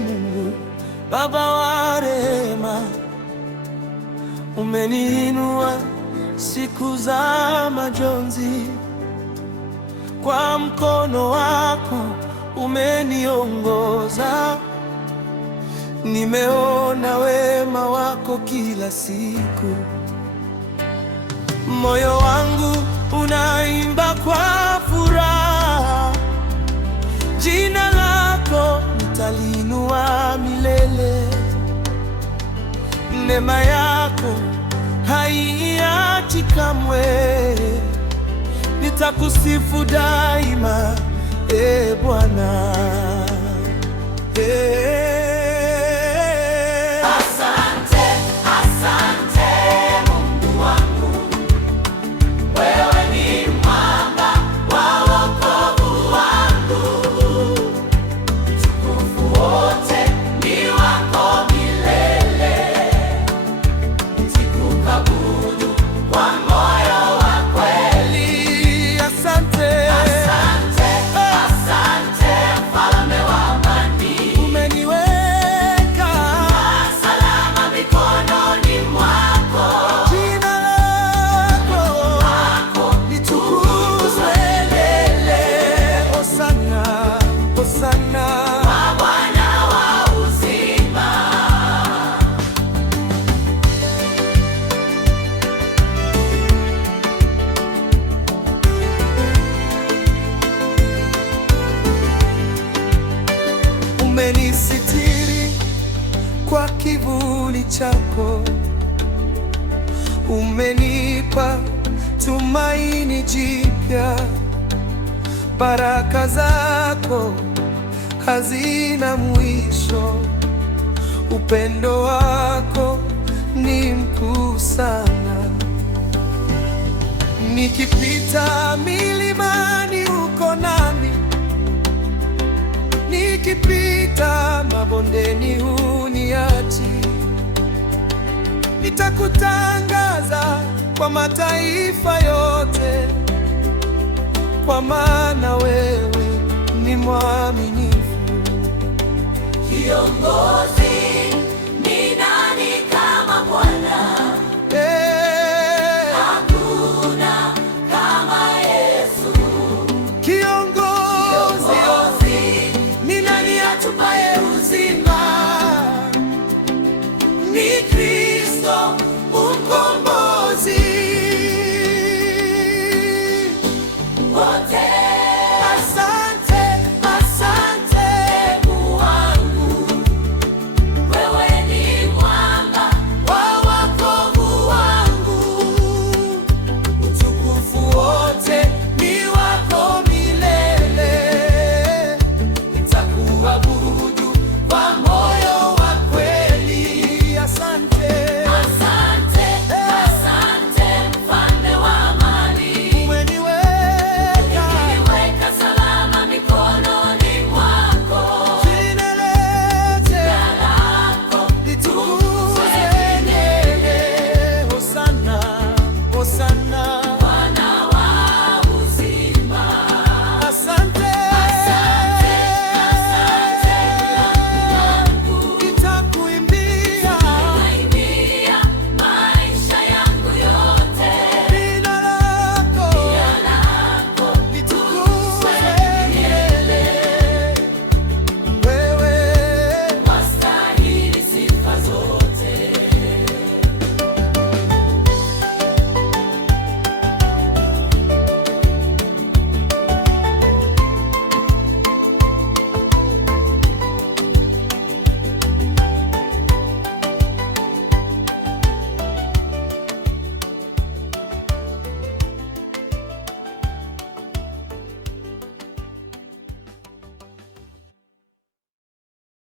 Mungu Baba wa rehema, umeniinua siku za majonzi, kwa mkono wako umeniongoza. Nimeona wema wako kila siku, moyo wangu unaimba kwa furaha. Jina lako nitaliinua milele, neema yako haiachi kamwe. Nitakusifu daima, Bwana. Umenisitiri kwa kivuli chako, umenipa tumaini jipya. Baraka zako hazina mwisho, upendo wako ni mkuu sana. Nikipita milimani uko nami, nikipita mabondeni huniachi. Nitakutangaza kwa mataifa yote, kwa maana wewe ni mwaminifu, kiongozi